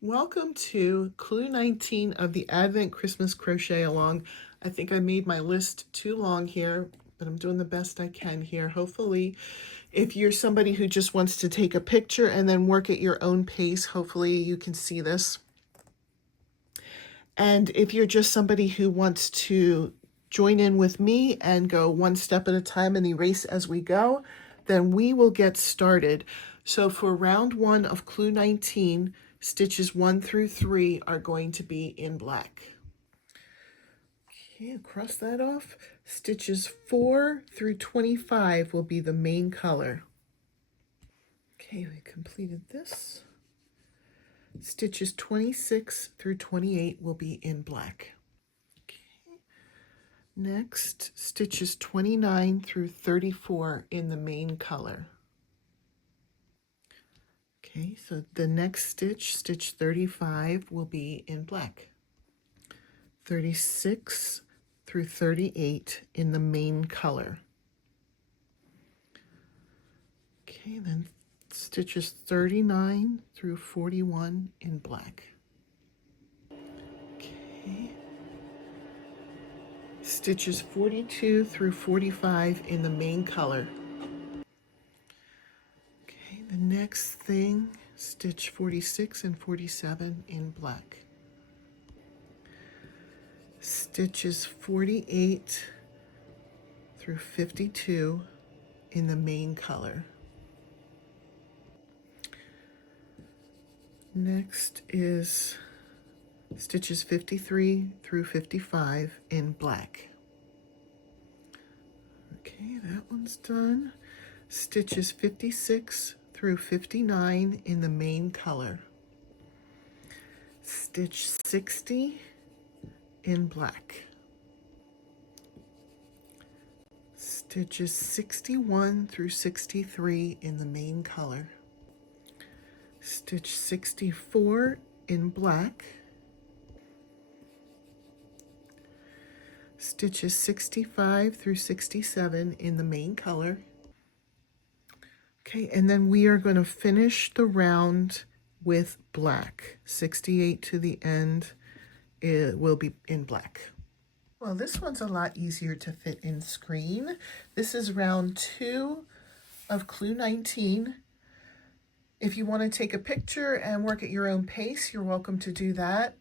Welcome to Clue 19 of the Advent Christmas Crochet Along. I think I made my list too long here, but I'm doing the best I can here. Hopefully, if you're somebody who just wants to take a picture and then work at your own pace, hopefully you can see this. And if you're just somebody who wants to join in with me and go one step at a time and erase as we go, then we will get started. So for round 1 of Clue 19, stitches 1 through 3 are going to be in black. Okay, cross that off. Stitches 4 through 25 will be the main color. Okay, we completed this. Stitches 26 through 28 will be in black. Okay. Next, stitches 29 through 34 in the main color. Okay, so the next stitch, stitch 35, will be in black. 36 through 38 in the main color. Okay, then stitches 39 through 41 in black. Okay. Stitches 42 through 45 in the main color. Okay, the next thing, stitch 46 and 47 in black. Stitches 48 through 52 in the main color. Next is stitches 53 through 55 in black. Okay, that one's done. Stitches 56 through 59 in the main color. Stitch 60 in black. Stitches 61 through 63 in the main color. Stitch 64 in black. Stitches 65 through 67 in the main color. Okay, and then we are going to finish the round with black. 68 to the end, it will be in black. Well, this one's a lot easier to fit in screen. This is round 2 of Clue 19. If you want to take a picture and work at your own pace, you're welcome to do that.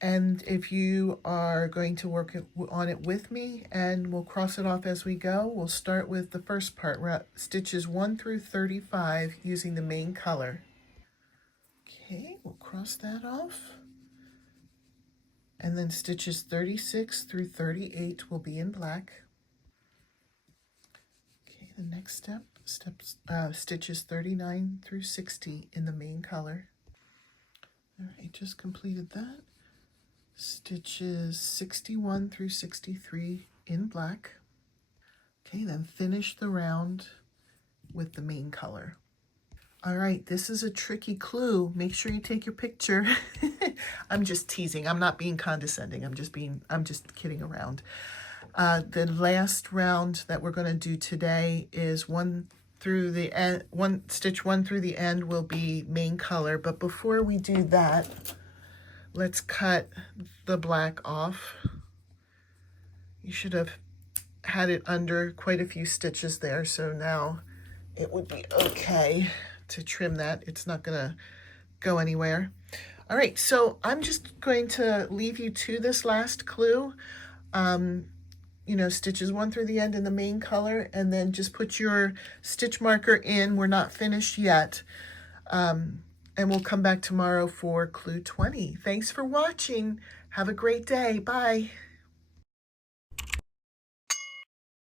And if you are going to work on it with me, and we'll cross it off as we go, we'll start with the first part, stitches 1 through 35 using the main color. Okay, we'll cross that off. And then stitches 36 through 38 will be in black. Okay, the next step, stitches 39 through 60 in the main color. All right, just completed that. Stitches 61 through 63 in black. Okay, then finish the round with the main color. All right, this is a tricky clue. Make sure you take your picture. I'm just teasing. I'm not being condescending. I'm just kidding around. The last round that we're going to do today is one through the end. Stitch 1 through the end will be main color. But before we do that, let's cut the black off. You should have had it under quite a few stitches there, so now it would be okay to trim that. It's not gonna go anywhere. All right, so I'm just going to leave you to this last clue. You know, stitches 1 through the end in the main color, and then just put your stitch marker in. We're not finished yet. And we'll come back tomorrow for Clue 20. Thanks for watching. Have a great day. Bye.